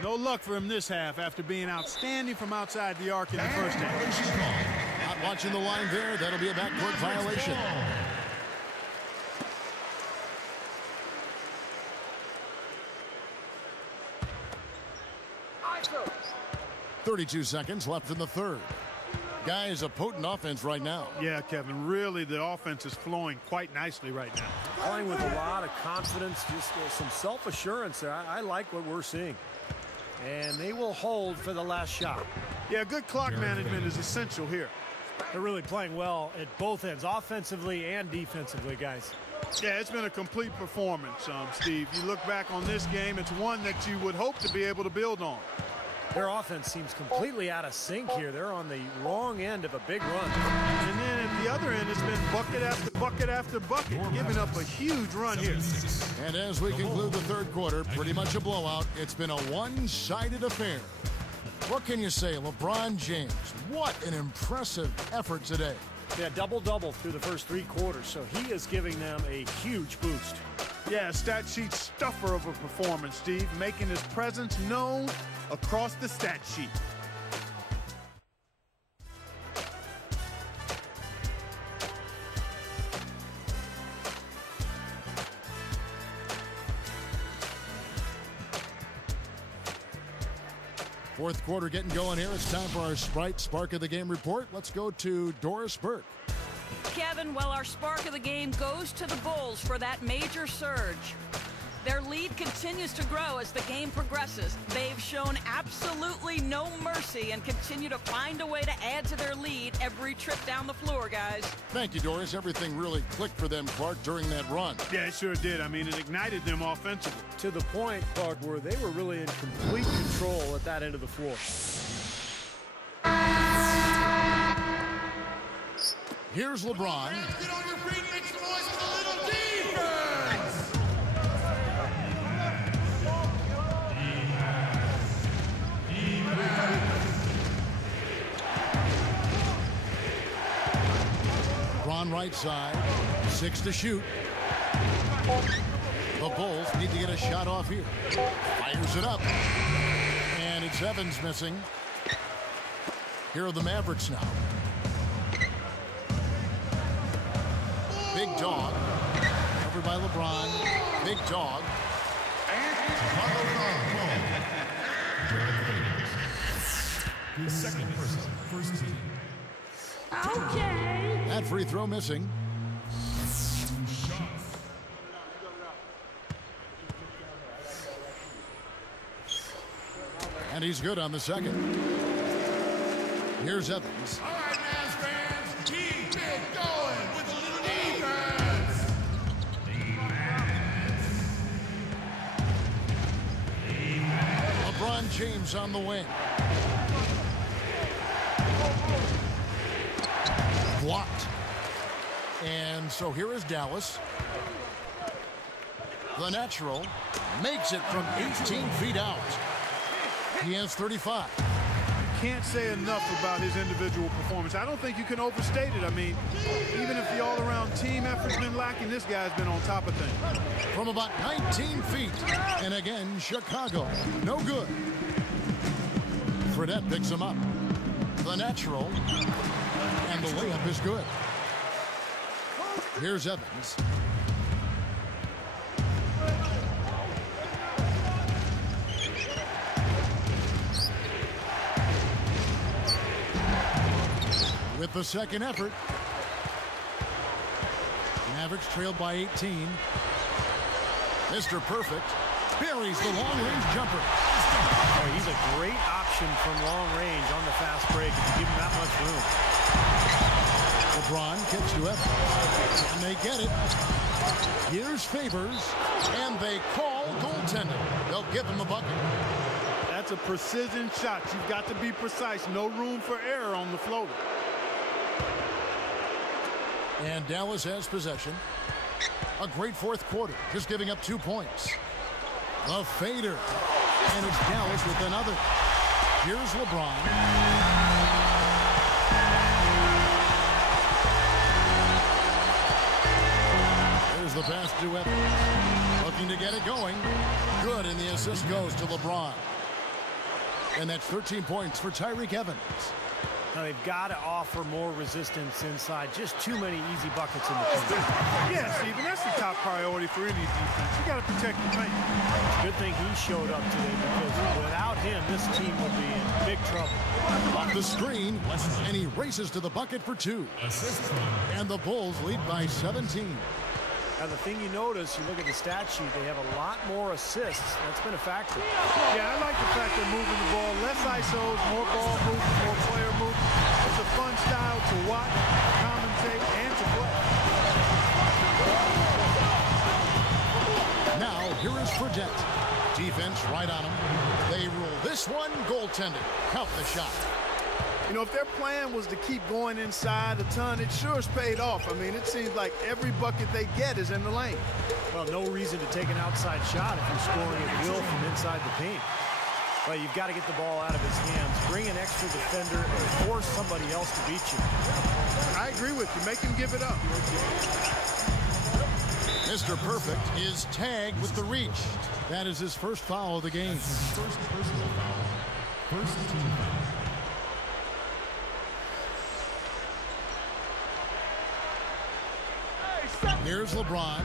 No luck for him this half after being outstanding from outside the arc in the first half. Not watching the line there. That'll be a backcourt violation. ISO. 32 seconds left in the third. Guys, a potent offense right now. Yeah, Kevin, really the offense is flowing quite nicely right now. Playing with a lot of confidence, just some self-assurance there. I like what we're seeing. And they will hold for the last shot. Yeah, good clock management is essential here. They're really playing well at both ends, offensively and defensively, guys. Yeah, it's been a complete performance, Steve. You look back on this game, it's one that you would hope to be able to build on. Their offense seems completely out of sync here. They're on the wrong end of a big run. And then at the other end, it's been bucket after bucket after bucket, giving up a huge run here. And as we conclude the third quarter, pretty much a blowout. It's been a one-sided affair. What can you say, LeBron James? What an impressive effort today. Yeah, double-double through the first three quarters, so he is giving them a huge boost. Yeah, stat sheet stuffer of a performance, Steve, making his presence known across the stat sheet. Fourth quarter getting going here. It's time for our Sprite Spark of the Game report. Let's go to Doris Burke. Kevin, well, our spark of the game goes to the Bulls for that major surge. Their lead continues to grow as the game progresses. They've shown absolutely no mercy and continue to find a way to add to their lead every trip down the floor, guys. Thank you, Doris. Everything really clicked for them, Clark, during that run. Yeah, it sure did. I mean, it ignited them offensively. To the point, Clark, where they were really in complete control at that end of the floor. Here's LeBron. Get on your feet, make some noise for the little defense! LeBron right side, 6 to shoot. The Bulls need to get a shot off here. Fires it up. And it's Evans missing. Here are the Mavericks now. Big dog. Covered by LeBron. Big dog. The second person, first team. Okay. That free throw missing. And he's good on the second. Here's Evans. All right, Mavs fans, keep it going with a little defense. LeBron James on the wing. Blocked. And so here is Dallas. The natural makes it from 18 feet out. He has 35. Can't say enough about his individual performance. I don't think you can overstate it. I mean, even if the all-around team effort's been lacking, this guy's been on top of things. From about 19 feet. And again, Chicago. No good. Fredette picks him up. The natural. And the layup is good. Here's Evans. With the second effort. Mavericks trailed by 18. Mr. Perfect buries the long-range jumper. Oh, he's a great option from long range on the fast break if you give him that much room. LeBron kicks to Evans. And they get it. Here's Favors. And they call goaltending. They'll give him the bucket. That's a precision shot. You've got to be precise. No room for error on the floater. And Dallas has possession. A great fourth quarter, just giving up 2 points. The fader. And it's Dallas with another. Here's LeBron. There's the pass to Evans. Looking to get it going. Good, and the assist goes to LeBron. And that's 13 points for Tyreke Evans. Now they've got to offer more resistance inside. Just too many easy buckets in the paint. Yeah, Stephen, that's the top priority for any defense. You got to protect the paint. Good thing he showed up today because without him, this team would be in big trouble. Off the screen, and he races to the bucket for 2. And the Bulls lead by 17. Now the thing you notice, you look at the stat sheet, they have a lot more assists. That's been a factor. Yeah, I like the fact they're moving the ball. Less ISOs, more ball movement, more player movement. It's a fun style to watch, commentate, and to play. Now, here is Fredette. Defense right on him. They rule this one goaltending. Count the shot. You know, if their plan was to keep going inside a ton, it sure has paid off. I mean, it seems like every bucket they get is in the lane. Well, no reason to take an outside shot if you're scoring at will from inside the paint. Well, you've got to get the ball out of his hands, bring an extra defender, and force somebody else to beat you. I agree with you. Make him give it up. Mr. Perfect is tagged with the reach. That is his first foul of the game. First personal foul. First team foul. Here's LeBron.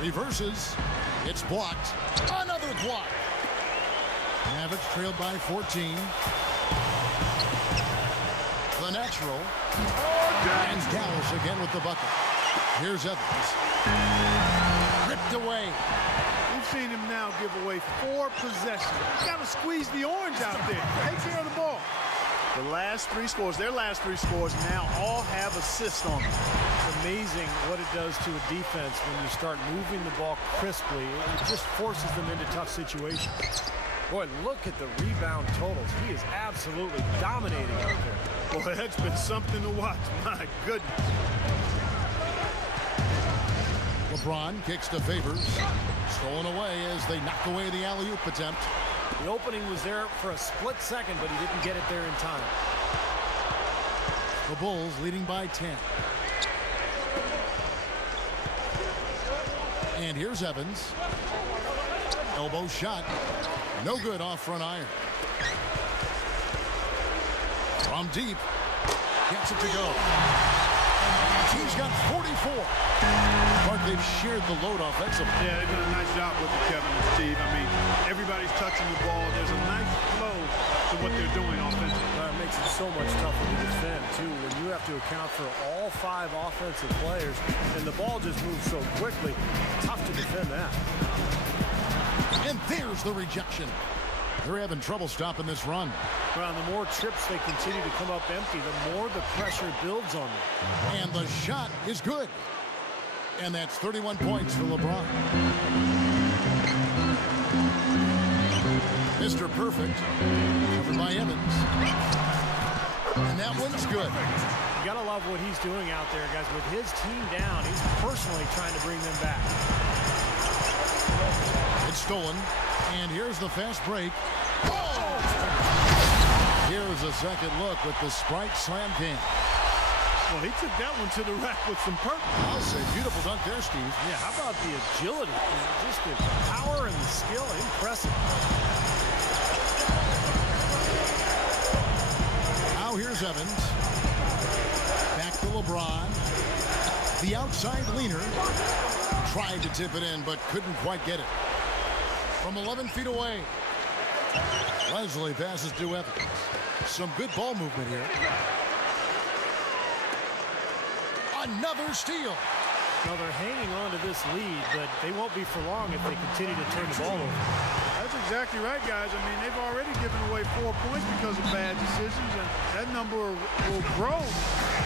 Reverses. It's blocked. Another block. Mavericks trailed by 14. The natural. And Dallas again with the bucket. Here's Evans. Ripped away. We've seen him now give away 4 possessions. He's got to squeeze the orange out there. Take care of the ball. The last 3 scores, their last 3 scores now all have assists on them. It's amazing what it does to a defense when you start moving the ball crisply. It just forces them into tough situations. Boy, look at the rebound totals. He is absolutely dominating out there. Boy, that's been something to watch. My goodness. LeBron kicks to Favors. Stolen away as they knock away the alley-oop attempt. The opening was there for a split second, but he didn't get it there in time. The Bulls leading by 10. And here's Evans. Elbow shot. No good off front iron. From deep. Gets it to go. He's got 44. Mark, they've shared the load offensively. Yeah, they've done a nice job with it, Kevin and Steve. I mean, everybody's touching the ball. There's a nice flow to what they're doing offensively. It makes it so much tougher to defend, too, when you have to account for all 5 offensive players, and the ball just moves so quickly. Tough to defend that. There's the rejection. They're having trouble stopping this run. Well, the more trips they continue to come up empty, the more the pressure builds on them. And the shot is good. And that's 31 points for LeBron. Mr. Perfect, covered by Evans. And that one's good. You gotta love what he's doing out there, guys. With his team down, he's personally trying to bring them back. It's stolen. And here's the fast break. Oh! Here's a second look with the Sprite Slam King. Well, he took that one to the rack with some purpose. I'll say beautiful dunk there, Steve. Yeah, how about the agility? Just the power and the skill. Impressive. Now here's Evans. Back to LeBron. The outside leaner. Tried to tip it in, but couldn't quite get it. From 11 feet away. Leslie passes to Evans. Some good ball movement here. Another steal. Well, they're hanging on to this lead, but they won't be for long if they continue to turn the ball over. That's exactly right, guys. I mean, they've already given away 4 points because of bad decisions, and that number will grow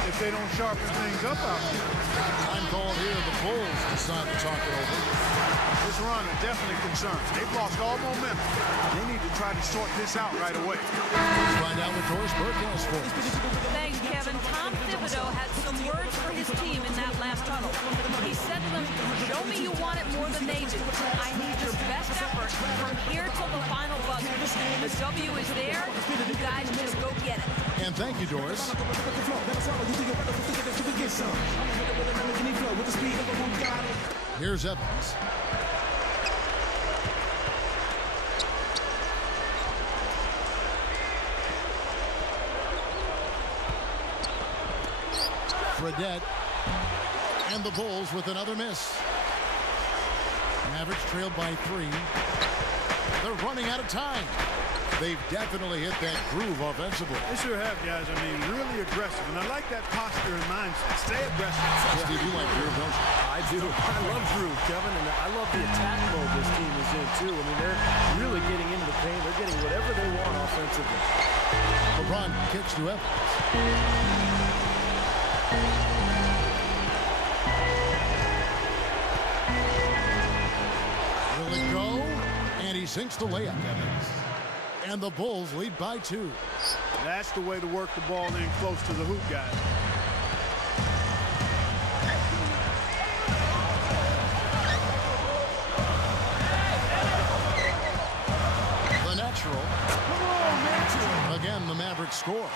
if they don't sharpen things up out there. Time called here. The Bulls decide to talk it over. This run is definitely concerned. They've lost all momentum. They need to try to sort this out right away. Let's find out what Doris Burke has for us. Thanks, Kevin. Tom Thibodeau had some words for his team in that last tunnel. He said to them, show me you want it more than they do. I need your best effort from here till the final buzzer. The W is there. You guys just go get it. And thank you, Doris. Here's Evans. Fredette. And the Bulls with another miss. Mavericks trailed by 3. They're running out of time. They've definitely hit that groove offensively. They sure have, guys. I mean, really aggressive. And I like that posture and mindset. Stay aggressive. Steve, you like groove, don't you? I do. I love groove, Kevin, and I love the attack mode this team is in, too. I mean, they're really getting into the paint. They're getting whatever they want offensively. LeBron kicks to Evans. Will it go? And he sinks the layup. And the Bulls lead by 2. That's the way to work the ball in close to the hoop, guys. The natural. Again, the Mavericks score.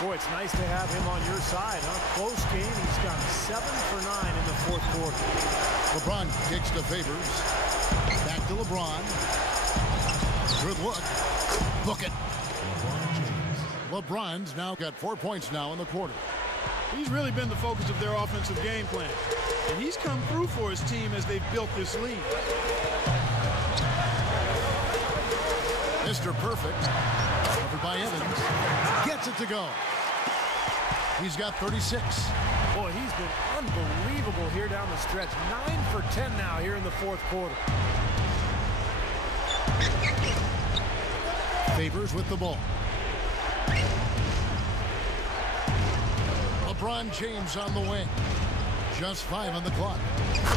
Boy, it's nice to have him on your side, huh? Close game. He's gone 7 for 9 in the fourth quarter. LeBron kicks to Favors. Back to LeBron. Good look. Book it. LeBron's now got 4 points now in the quarter. He's really been the focus of their offensive game plan. And he's come through for his team as they've built this lead. Mr. Perfect. Covered by Evans. Gets it to go. He's got 36. Boy, he's been unbelievable here down the stretch. 9 for 10 now here in the fourth quarter. Favors with the ball. LeBron James on the wing. Just 5 on the clock.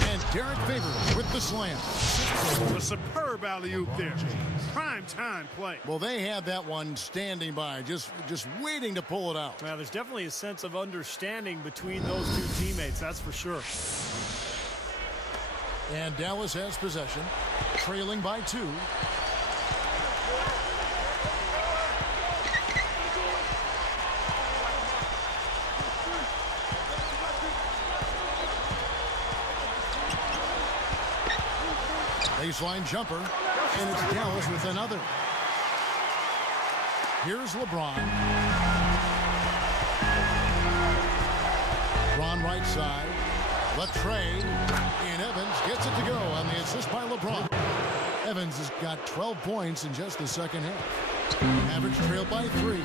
And Derek Favors with the slam. A superb alley-oop there. Prime time play. Well, they had that one standing by, just waiting to pull it out. Now, there's definitely a sense of understanding between those two teammates, that's for sure. And Dallas has possession, trailing by 2. Baseline jumper, and it's Dallas with another. Here's LeBron. LeBron right side. Latrey, and Evans gets it to go on the assist by LeBron. Evans has got 12 points in just the second half. Mavericks trail by 3.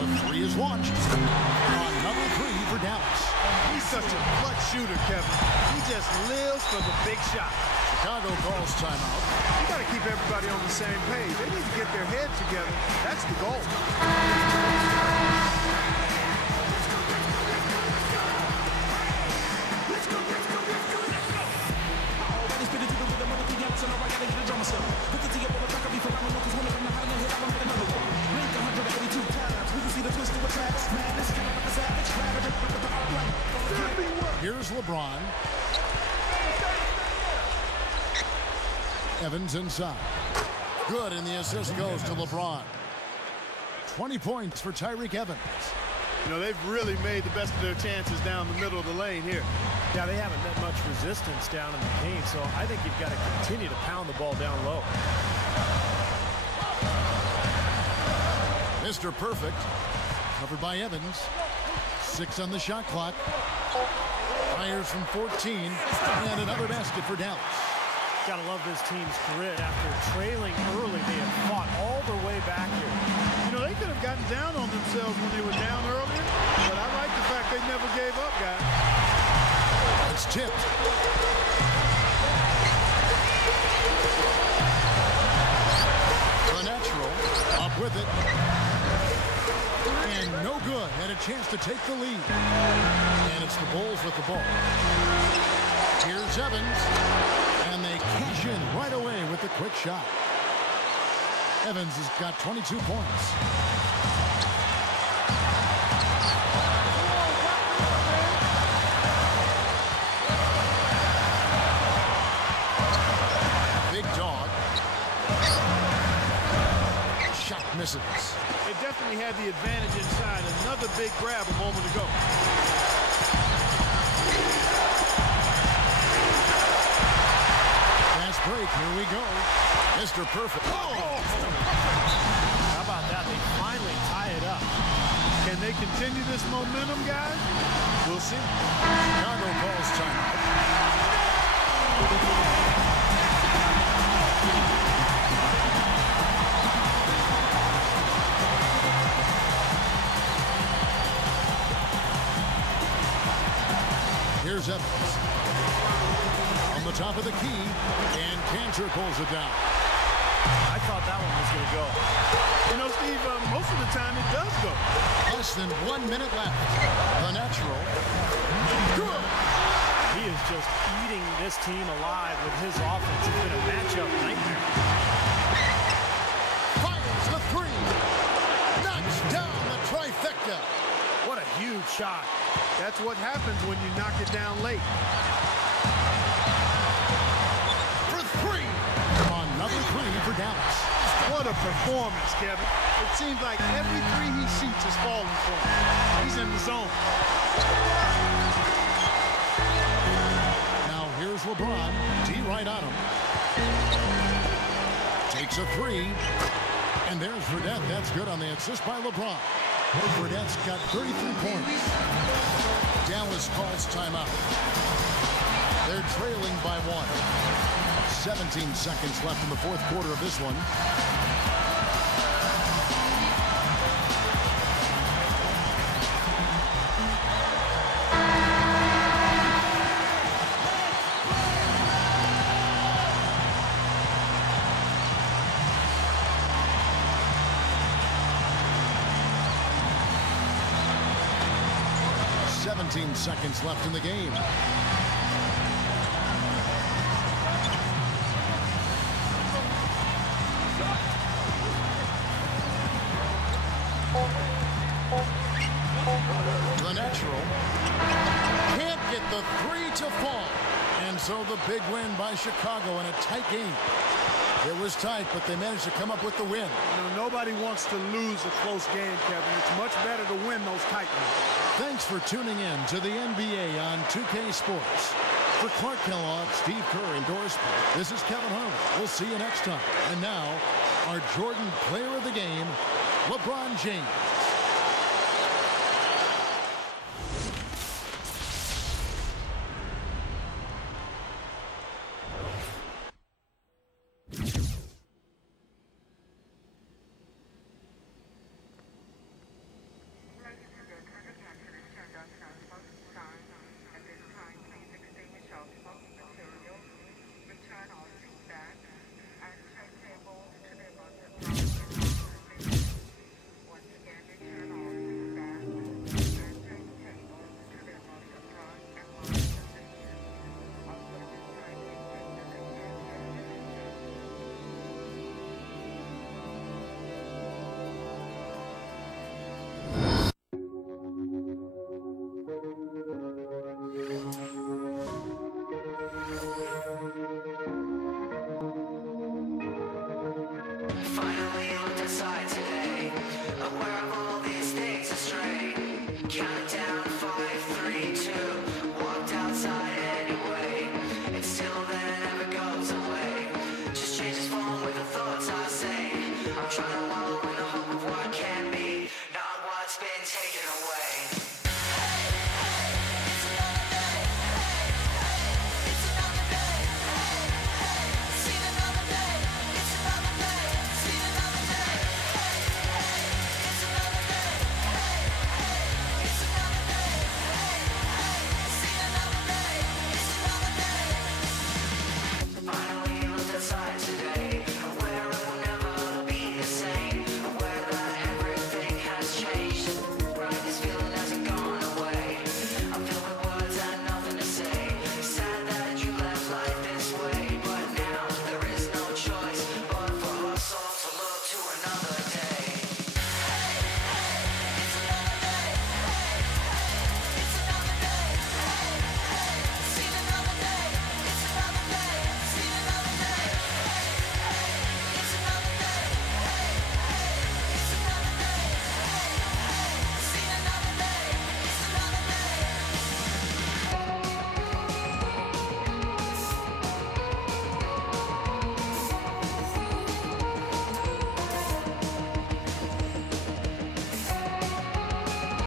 The 3 is launched. Another 3 for Dallas. He's such a clutch shooter, Kevin. He just lives for the big shot. Chicago calls timeout. You got to keep everybody on the same page. They need to get their heads together. That's the goal. Here's LeBron. Evans inside. Good, and the assist goes to LeBron. 20 points for Tyreke Evans. You know, they've really made the best of their chances down the middle of the lane here. Yeah, they haven't met much resistance down in the paint, so I think you've got to continue to pound the ball down low. Mr. Perfect, covered by Evans. 6 on the shot clock. Fires from 14, and another basket for Dallas. Gotta love this team's grit. After trailing early, they have fought all their way back here. You know, they could have gotten down on themselves when they were down earlier, but I like the fact they never gave up, guys. It's tipped. The natural up with it. And no good. Had a chance to take the lead. And it's the Bulls with the ball. Here's Evans. And they cash in right away with the quick shot. Evans has got 22 points. Big dog. Shot misses. They definitely had the advantage inside. Another big grab a moment ago. Fast break. Here we go. Mr. Perfect. How about that? They finally tie it up. Can they continue this momentum, guys? We'll see. Chicago calls timeout. Here's Evans. On the top of the key, and Cantor pulls it down. I thought that one was going to go. You know, Steve, most of the time it does go. Less than 1 minute left. The natural. Good. He is just eating this team alive with his offense. It's been a matchup nightmare. Fires the three. Knocks down the trifecta. What a huge shot. That's what happens when you knock it down late. For three. Another three for Dallas. What a performance, Kevin. It seems like every three he shoots is falling for him. He's in the zone. Now here's LeBron. D right on him. Takes a three. And there's Verdette. That's good on the assist by LeBron. Verdette's got 33 points. Dallas calls timeout. They're trailing by 1. 17 seconds left in the fourth quarter of this one. Seconds left in the game. The natural can't get the three to fall. And so the big win by Chicago in a tight game. It was tight, but they managed to come up with the win. You know, nobody wants to lose a close game, Kevin. It's much better to win those tight ones. Thanks for tuning in to the NBA on 2K Sports. For Clark Kellogg, Steve Kerr, and Doris Burke, this is Kevin Harlan. We'll see you next time. And now, our Jordan Player of the Game, LeBron James.